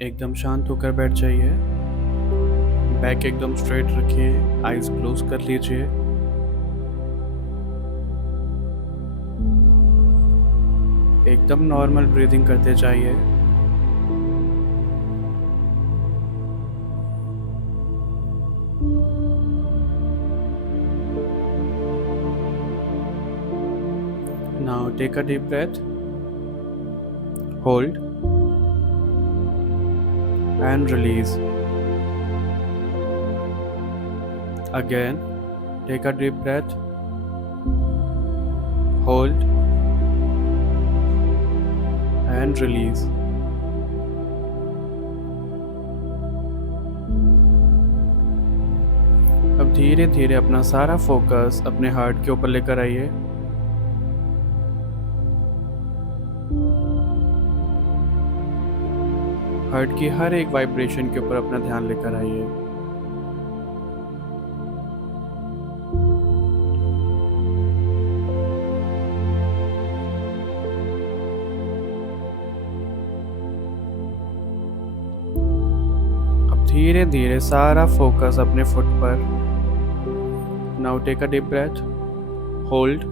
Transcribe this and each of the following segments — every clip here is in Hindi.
एकदम शांत होकर बैठ जाइए। बैक एकदम स्ट्रेट रखिए, आइज क्लोज कर लीजिए। एकदम नॉर्मल ब्रीदिंग करते जाइए। Now take a deep breath, hold and release. Again take a deep breath, hold and release. अब धीरे धीरे अपना सारा फोकस अपने हार्ट के ऊपर लेकर आइए। हार्ट की हर एक वाइब्रेशन के ऊपर अपना ध्यान लेकर आइए। अब धीरे धीरे सारा फोकस अपने फुट पर। Now take a deep breath, hold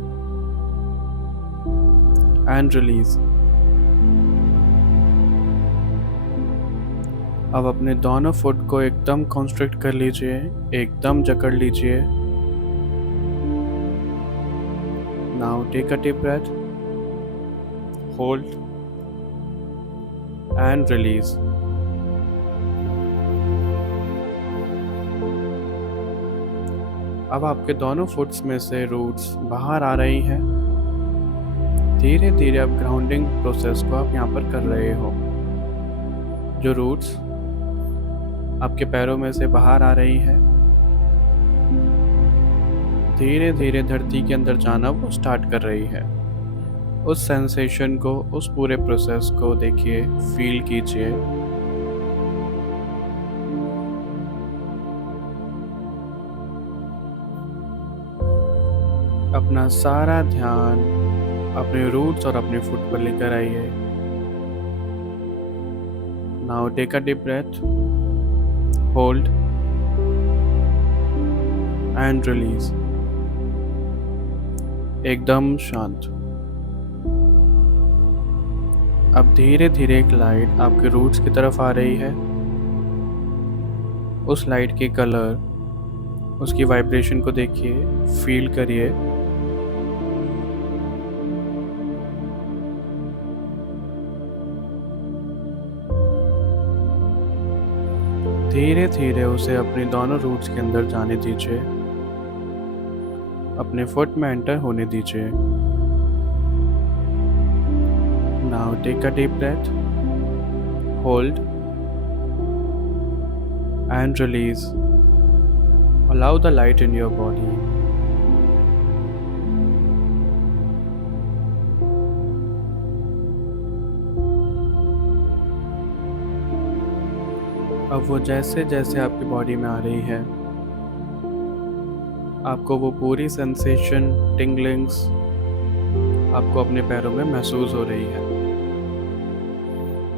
and release. अब अपने दोनों फुट को एकदम कॉन्स्ट्रिक्ट कर लीजिए, एकदम जकड़ लीजिए। Now take a deep breath, hold and release. अब आपके दोनों फुट्स में से रूट्स बाहर आ रही हैं। धीरे धीरे अब ग्राउंडिंग प्रोसेस को आप यहाँ पर कर रहे हो। जो रूट्स आपके पैरों में से बाहर आ रही है, धीरे धीरे धरती के अंदर जाना वो स्टार्ट कर रही है। उस सेंसेशन को, उस पूरे प्रोसेस को देखिए, फील कीजिए। अपना सारा ध्यान अपने रूट्स और अपने फुट पर लेकर आइए। Now take a deep breath, hold and release. एकदम शांत। अब धीरे धीरे एक लाइट आपके रूट्स की तरफ आ रही है। उस लाइट की कलर, उसकी वाइब्रेशन को देखिए, फील करिए। धीरे धीरे उसे अपने दोनों रूट्स के अंदर जाने दीजिए, अपने फुट में एंटर होने दीजिए। Now take a deep breath, hold and release. Allow the light in your body. अब वो जैसे जैसे आपकी बॉडी में आ रही है, आपको वो पूरी सेंसेशन, टिंगलिंग्स आपको अपने पैरों में महसूस हो रही है।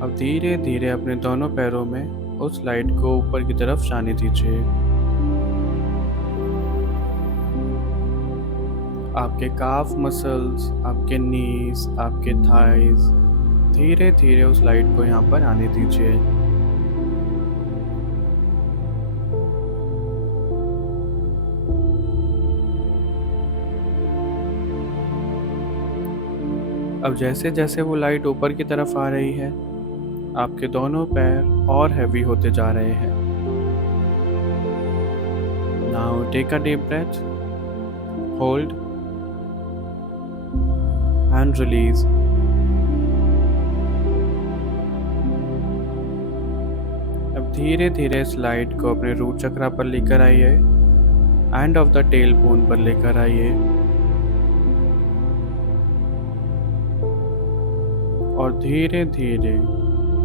अब धीरे धीरे अपने दोनों पैरों में उस लाइट को ऊपर की तरफ जाने दीजिए। आपके काफ मसल्स, आपके नीज, आपके थाइज, धीरे धीरे उस लाइट को यहाँ पर आने दीजिए। अब जैसे जैसे वो लाइट ऊपर की तरफ आ रही है, आपके दोनों पैर और हैवी होते जा रहे हैं। Now take a deep breath, hold and release. अब धीरे धीरे इस लाइट को अपने रूट चक्रा पर लेकर आइए, end of the tail bone पर लेकर आइए, और धीरे धीरे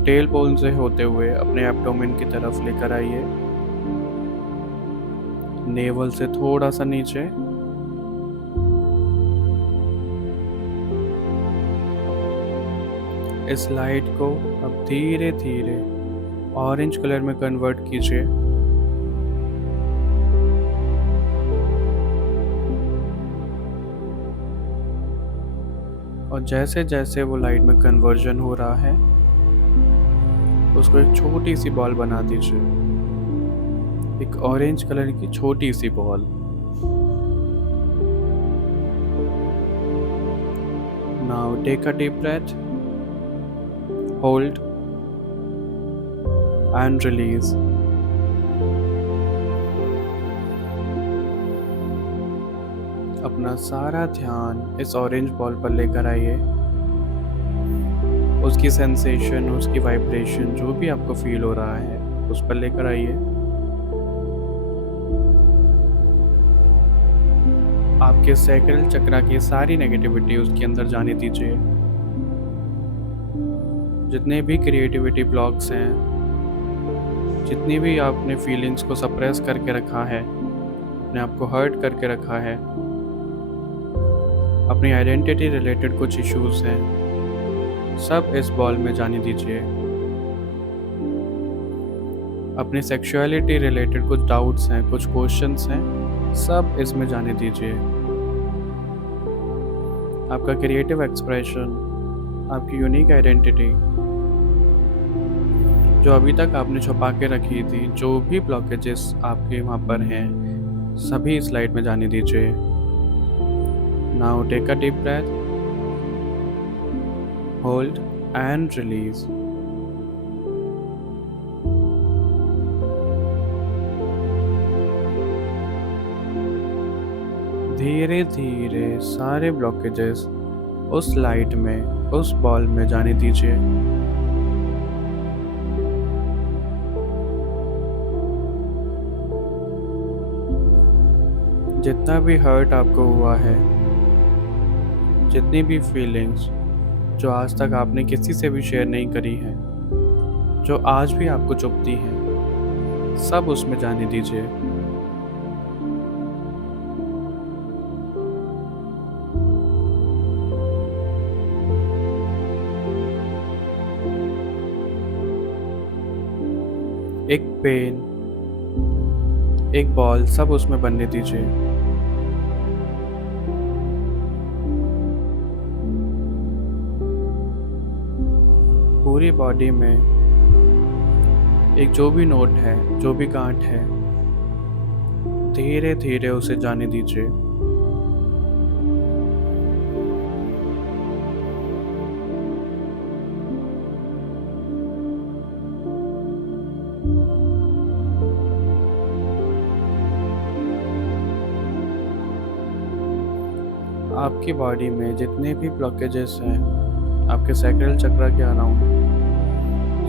टेल बोन से होते हुए अपने एब्डोमेन की तरफ लेकर आइए, नेवल से थोड़ा सा नीचे। इस लाइट को अब धीरे धीरे ऑरेंज कलर में कन्वर्ट कीजिए। और जैसे जैसे वो लाइट में कन्वर्जन हो रहा है, उसको एक छोटी सी बॉल बना दीजिए, एक ऑरेंज कलर की छोटी सी ball. Now take a deep breath, hold and release. अपना सारा ध्यान इस ऑरेंज बॉल पर लेकर आइए। उसकी सेंसेशन, उसकी वाइब्रेशन, जो भी आपको फील हो रहा है, उस पर लेकर आइए। आपके सैक्रल चक्रा की सारी नेगेटिविटी उसके अंदर जाने दीजिए। जितने भी क्रिएटिविटी ब्लॉक्स हैं, जितनी भी आपने फीलिंग्स को सप्रेस करके रखा है, अपने आप को हर्ट करके रखा है, अपनी आइडेंटिटी रिलेटेड कुछ इश्यूज हैं, सब इस बॉल में जाने दीजिए। अपनी सेक्सुअलिटी रिलेटेड कुछ डाउट्स हैं, कुछ क्वेश्चंस हैं, सब इसमें जाने दीजिए। आपका क्रिएटिव एक्सप्रेशन, आपकी यूनिक आइडेंटिटी जो अभी तक आपने छुपा के रखी थी, जो भी ब्लॉकेजेस आपके वहाँ पर हैं, सभी इस लाइट में जाने दीजिए। Now take a deep breath, hold and release. धीरे धीरे सारे ब्लॉकेजेस उस लाइट में, उस बॉल में जाने दीजिए। जितना भी हर्ट आपको हुआ है, जितनी भी फीलिंग्स जो आज तक आपने किसी से भी शेयर नहीं करी है, जो आज भी आपको चुभती हैं, सब उसमें जाने दीजिए। एक पेन, एक बॉल, सब उसमें बनने दीजिए। पूरी बॉडी में एक जो भी नोट है, जो भी गांठ है, धीरे धीरे उसे जाने दीजिए। आपकी बॉडी में जितने भी ब्लॉकेजेस हैं, आपके सैक्रल चक्र के अराउंड,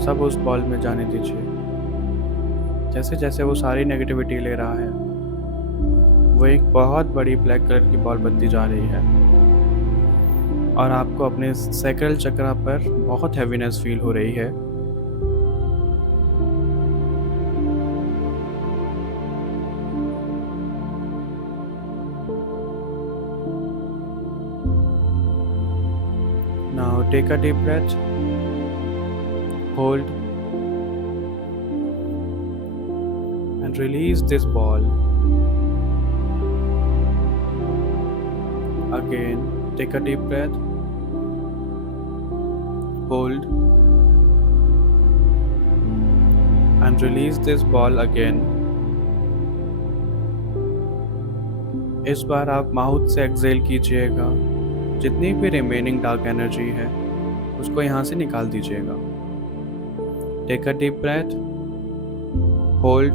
सब उस बॉल में जाने दीजिए। जैसे जैसे वो सारी नेगेटिविटी ले रहा है, वो एक बहुत बड़ी ब्लैक कलर की बॉल बनती जा रही है और आपको अपने सैक्रल चक्र पर बहुत हैवीनेस फील हो रही है। Now take a deep breath, hold and release this ball. Again, take a deep breath, hold and release this ball again. इस बार आप माउथ से एक्सेल कीजिएगा। जितनी भी रिमेनिंग डार्क एनर्जी है, उसको यहाँ से निकाल दीजिएगा। Take a deep breath, hold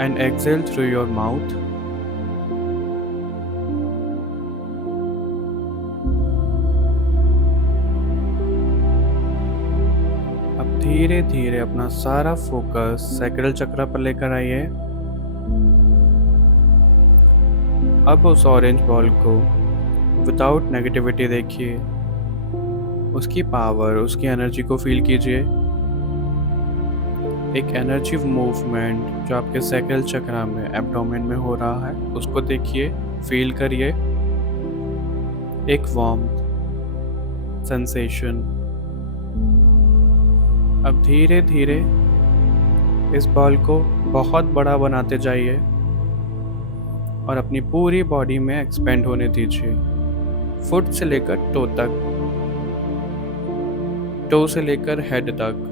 and exhale through your mouth. अब धीरे धीरे अपना सारा फोकस सैक्रल चक्र पर लेकर आइए। अब उस ऑरेंज बॉल को विदाउट नेगेटिविटी देखिए, उसकी पावर, उसकी एनर्जी को फील कीजिए। एक एनर्जी मूवमेंट जो आपके सैक्रल चक्र में, एब्डोमेन में हो रहा है, उसको देखिए, फील करिए। एक वार्मथ सेंसेशन, अब धीरे धीरे इस बॉल को बहुत बड़ा बनाते जाइए और अपनी पूरी बॉडी में एक्सपेंड होने दीजिए। फुट से लेकर टो तक, टो से लेकर हेड तक,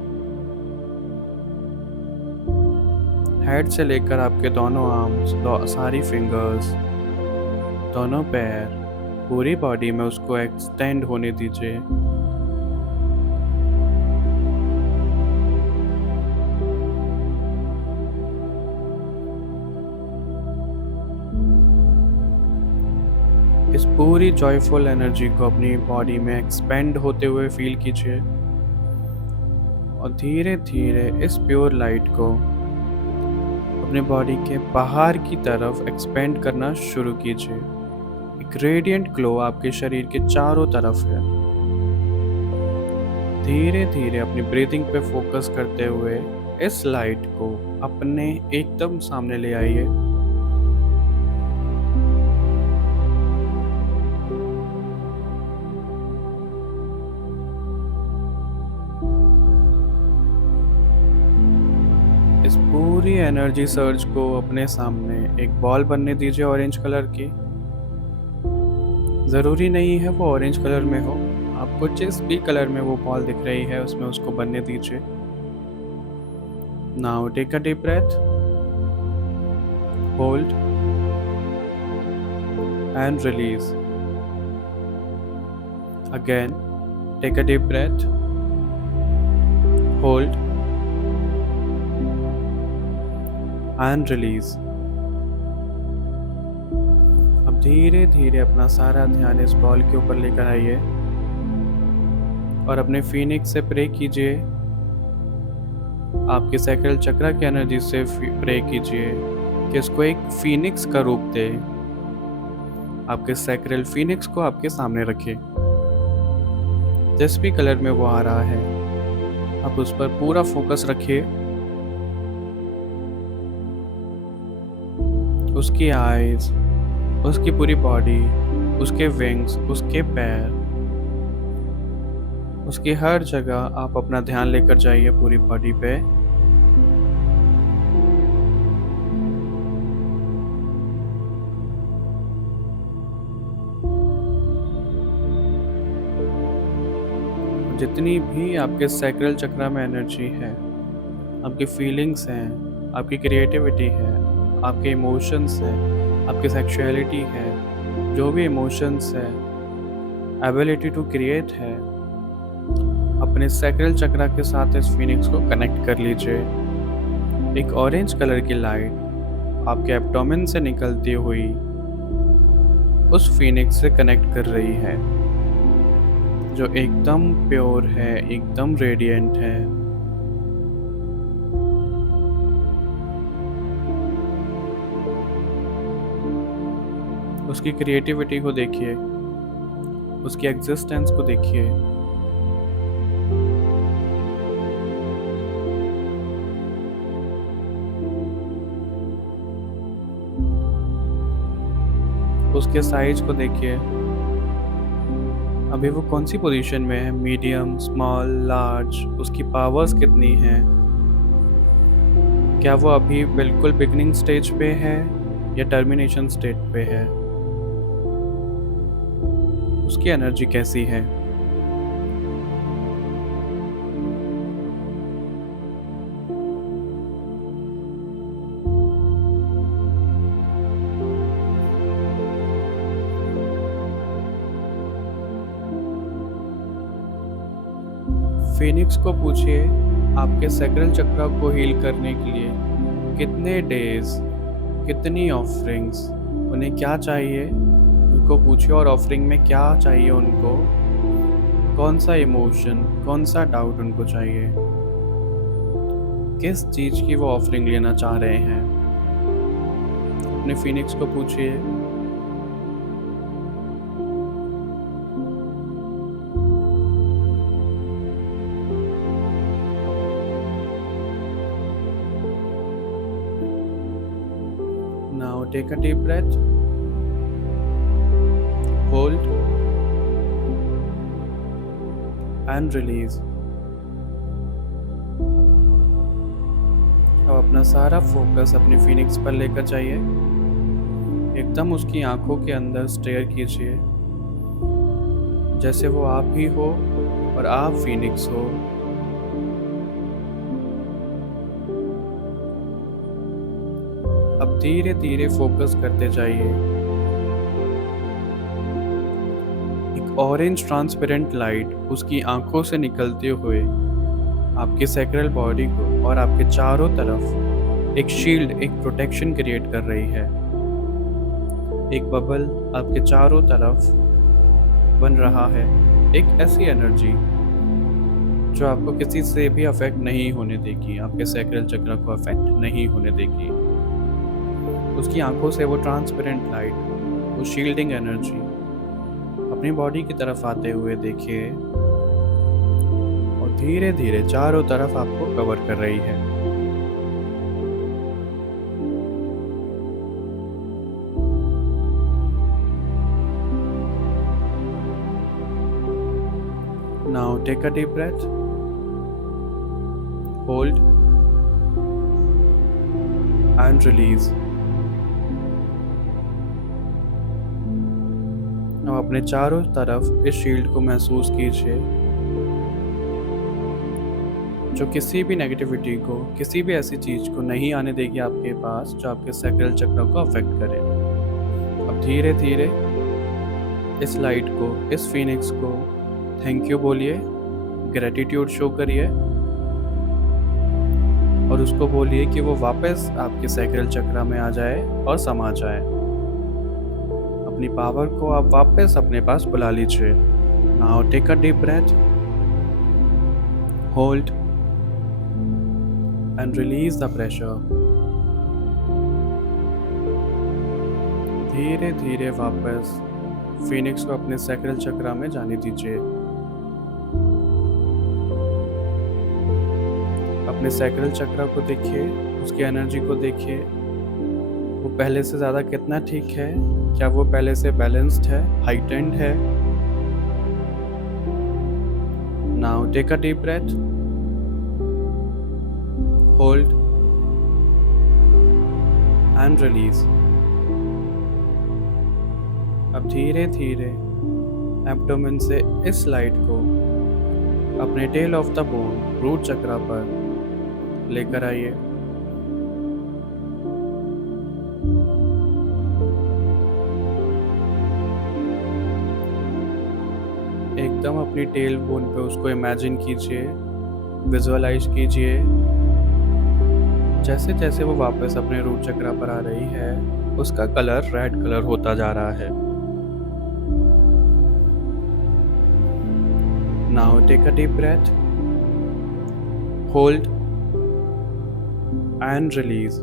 हेड से लेकर आपके दोनों आर्म्स, सारी फिंगर्स, दोनों पैर, पूरी बॉडी में उसको एक्सटेंड होने दीजिए। इस पूरी जॉयफुल एनर्जी को अपनी बॉडी में एक्सपेंड होते हुए फील कीजिए और धीरे धीरे इस प्योर लाइट को अपने बॉडी के बाहर की तरफ एक्सपेंड करना शुरू कीजिए। एक रेडिएंट ग्लो आपके शरीर के चारों तरफ है। धीरे धीरे अपनी ब्रीथिंग पे फोकस करते हुए इस लाइट को अपने एकदम सामने ले आइए। इस पूरी एनर्जी सर्ज को अपने सामने एक बॉल बनने दीजिए ऑरेंज कलर की। ज़रूरी नहीं है वो ऑरेंज कलर में हो, आपको जिस भी कलर में वो बॉल दिख रही है उसमें उसको बनने दीजिए। Now take a deep breath, hold and release. Again take a deep breath, hold and release. अब धीरे धीरे अपना सारा ध्यान इस बॉल के ऊपर लेकर आइए और अपने फीनिक्स से प्रे कीजिए। आपके सैक्रल चक्रा की एनर्जी से प्रे कीजिए कि इसको एक फीनिक्स का रूप दे। आपके सैक्रल फीनिक्स को आपके सामने रखिए। जिस भी कलर में वो आ रहा है आप उस पर पूरा फोकस रखिए। उसकी आईज, उसकी पूरी बॉडी, उसके विंग्स, उसके पैर, उसकी हर जगह आप अपना ध्यान लेकर जाइए पूरी बॉडी पे। जितनी भी आपके सैक्रल चक्रा में एनर्जी है, आपकी फीलिंग्स हैं, आपकी क्रिएटिविटी है, आपके इमोशंस हैं, आपकी सेक्सुअलिटी है, जो भी इमोशंस है, एबिलिटी टू क्रिएट है, अपने सैक्रल चक्रा के साथ इस फीनिक्स को कनेक्ट कर लीजिए। एक ऑरेंज कलर की लाइट आपके एब्डोमेन से निकलती हुई उस फीनिक्स से कनेक्ट कर रही है, जो एकदम प्योर है, एकदम रेडिएंट है। उसकी क्रिएटिविटी को देखिए, उसकी एग्जिस्टेंस को देखिए। उसके साइज को देखिए, अभी वो कौन सी पोजीशन में है, मीडियम, स्मॉल, लार्ज, उसकी पावर्स कितनी हैं, क्या वो अभी बिल्कुल बिगनिंग स्टेज पे है या टर्मिनेशन स्टेज पे है, उसकी एनर्जी कैसी है। फीनिक्स को पूछिए आपके सैक्रल चक्रा को हील करने के लिए कितने डेज, कितनी ऑफरिंग्स, उन्हें क्या चाहिए उनको पूछिए, और ऑफरिंग में क्या चाहिए उनको, कौन सा इमोशन, कौन सा डाउट उनको चाहिए, किस चीज़ की वो ऑफरिंग लेना चाह रहे हैं। अपने फीनिक्स को पूछिए। Now take a deep breath, hold and release. अपना सारा फोकस अपनी फिनिक्स पर लेकर जाइए। एकदम उसकी आंखों के अंदर स्टेयर कीजिए, जैसे वो आप ही हो और आप फिनिक्स हो। अब धीरे धीरे फोकस करते जाइए। एक ऑरेंज ट्रांसपेरेंट लाइट उसकी आंखों से निकलते हुए आपके सैक्रल बॉडी को और आपके चारों तरफ एक शील्ड, एक प्रोटेक्शन क्रिएट कर रही है। एक बबल आपके चारों तरफ बन रहा है, एक ऐसी एनर्जी जो आपको किसी से भी अफेक्ट नहीं होने देगी, आपके सैक्रल चक्र को अफेक्ट नहीं होने देगी। उसकी आंखों से वो ट्रांसपेरेंट लाइट, वो शील्डिंग एनर्जी अपनी बॉडी की तरफ आते हुए देखिए और धीरे धीरे चारों तरफ आपको कवर कर रही है। Now take a deep breath. Hold and release. अब अपने चारों तरफ इस शील्ड को महसूस कीजिए, जो किसी भी नेगेटिविटी को, किसी भी ऐसी चीज को नहीं आने देगी आपके पास जो आपके सैक्रल चक्र को अफेक्ट करे। अब धीरे धीरे इस लाइट को, इस फिनिक्स को थैंक यू बोलिए, ग्रेटिट्यूड शो करिए और उसको बोलिए कि वो वापस आपके सैक्रल चक्र में आ जाए और समा जाए। अपनी पावर को आप वापस अपने पास बुला लीजिए। Now take a deep breath, hold and release the pressure. धीरे धीरे वापस फिनिक्स को अपने सैक्रल चक्र में जाने दीजिए। अपने सैक्रल चक्र को देखिए, उसकी एनर्जी को देखिए, वो पहले से ज़्यादा कितना ठीक है, क्या वो पहले से बैलेंस्ड है, हाइटेंड है। Now take a deep breath, hold and release. अब धीरे धीरे एब्डोमेन से इस लाइट को अपने tail of the bone, root chakra पर लेकर आइए। एकदम अपनी टेल बोन पे उसको इमेजिन कीजिए, विजुअलाइज कीजिए, जैसे जैसे वो वापस अपने रूट चक्र पर आ रही है उसका कलर रेड कलर होता जा रहा है। Now take a deep breath, hold and release.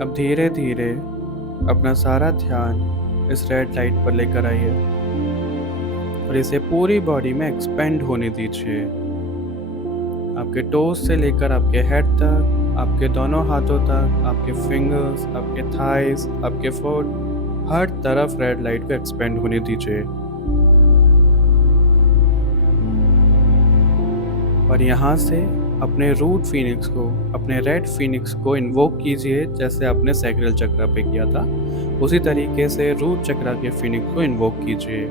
अब धीरे धीरे अपना सारा ध्यान इस रेड लाइट पर लेकर आइए और इसे पूरी बॉडी में एक्सपेंड होने दीजिए। आपके टोज से लेकर आपके हेड तक, आपके दोनों हाथों तक, आपके फिंगर्स, आपके थाइस, आपके फुट, हर तरफ रेड लाइट को एक्सपेंड होने दीजिए। और यहाँ से अपने रूट फिनिक्स को, अपने रेड फिनिक्स को इन्वोक कीजिए, जैसे आपने सैक्रल चक्र पे किया था उसी तरीके से रूट चक्र के फिनिक्स को इन्वोक कीजिए।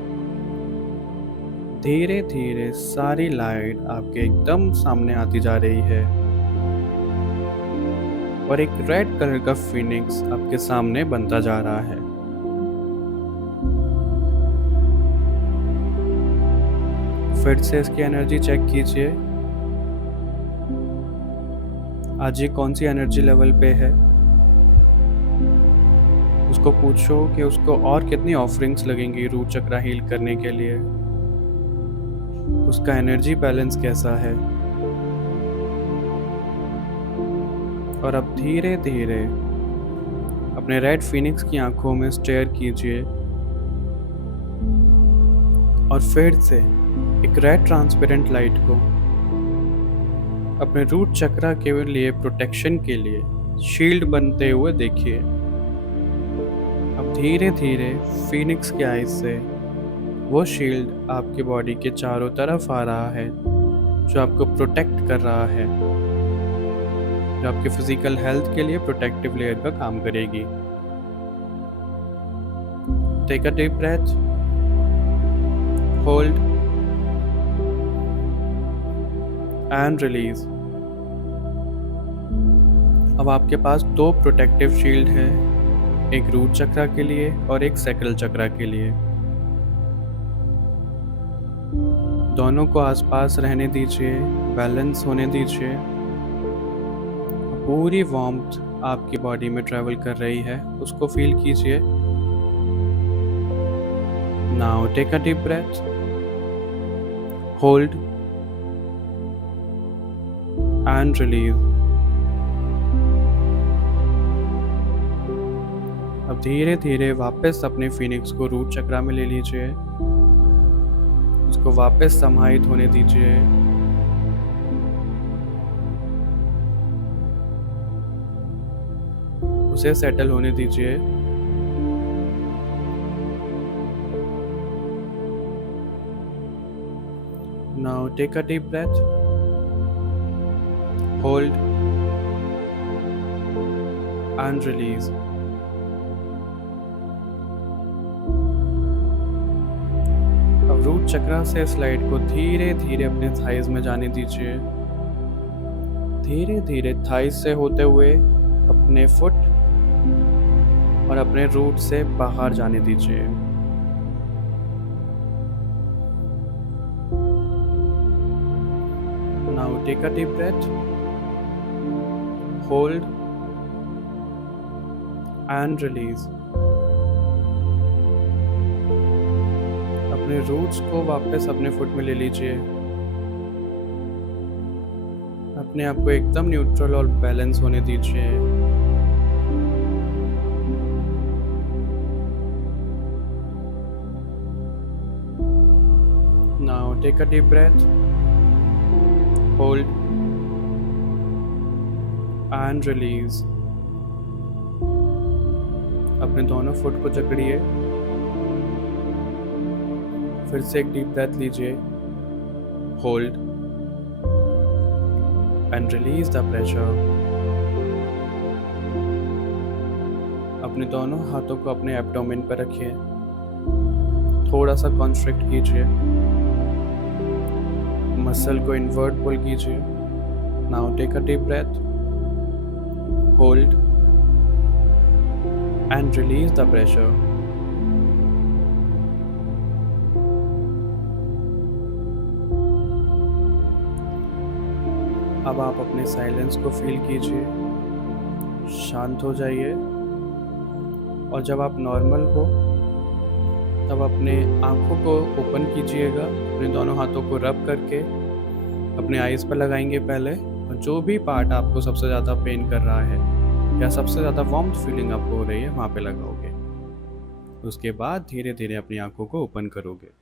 धीरे धीरे सारी लाइट आपके एकदम सामने आती जा रही है और एक रेड कलर का फिनिक्स आपके सामने बनता जा रहा है। फिर से इसकी एनर्जी चेक कीजिए, आज ये कौन सी एनर्जी लेवल पे है। उसको पूछो कि उसको और कितनी ऑफरिंग्स लगेंगी रूट चक्र हील करने के लिए, उसका एनर्जी बैलेंस कैसा है। और अब धीरे धीरे अपने रेड फिनिक्स की आंखों में स्टेयर कीजिए और फिर से एक रेड ट्रांसपेरेंट लाइट को अपने रूट चक्र के लिए, प्रोटेक्शन के लिए शील्ड बनते हुए देखिए। अब धीरे धीरे फिनिक्स के आइज से वो शील्ड आपकी बॉडी के चारों तरफ आ रहा है, जो आपको प्रोटेक्ट कर रहा है, जो आपके फिजिकल हेल्थ के लिए प्रोटेक्टिव लेयर का काम करेगी। Take a deep breath, hold and release. अब आपके पास 2 प्रोटेक्टिव शील्ड है, एक रूट चक्रा के लिए और एक सैक्रल चक्रा के लिए। दोनों को आसपास रहने दीजिए, बैलेंस होने दीजिए। पूरी वार्मथ आपकी बॉडी में ट्रैवल कर रही है, उसको फील कीजिए। Now take a deep breath, hold and release. अब धीरे धीरे वापस अपने फीनिक्स को रूट चक्रा में ले लीजिए, उसको वापस समाहित होने दीजिए। उसे सेटल होने दीजिए। Now take a deep breath, hold and release. अब रूट चक्रा से स्लाइड को धीरे धीरे अपने थाइज में जाने दीजिए। धीरे धीरे थाइज से होते हुए अपने फुट और अपने रूट से बाहर जाने दीजिए। Now take a deep breath, hold and release. अपने रूट्स को वापस अपने फुट में ले लीजिए। अपने आप को एकदम न्यूट्रल और बैलेंस होने दीजिए। Now take a deep breath, hold and release. अपने दोनों फुट को जकड़िए। फिर से एक डीप ब्रेथ लीजिए, hold and release the pressure. अपने दोनों हाथों को अपने एब्डोमेन पर रखिए, थोड़ा सा कॉन्स्ट्रिक्ट कीजिए, मसल को इन्वर्ट पुल कीजिए। Now take a deep breath, hold and release the pressure. अब आप अपने साइलेंस को फील कीजिए, शांत हो जाइए और जब आप नॉर्मल हो तब अपने आँखों को ओपन कीजिएगा। अपने दोनों हाथों को रब करके अपने आईज पर लगाएंगे पहले, और जो भी पार्ट आपको सबसे ज़्यादा पेन कर रहा है या सबसे ज़्यादा वार्मथ फीलिंग आपको हो रही है वहाँ पे लगाओगे। उसके बाद धीरे धीरे अपनी आँखों को ओपन करोगे।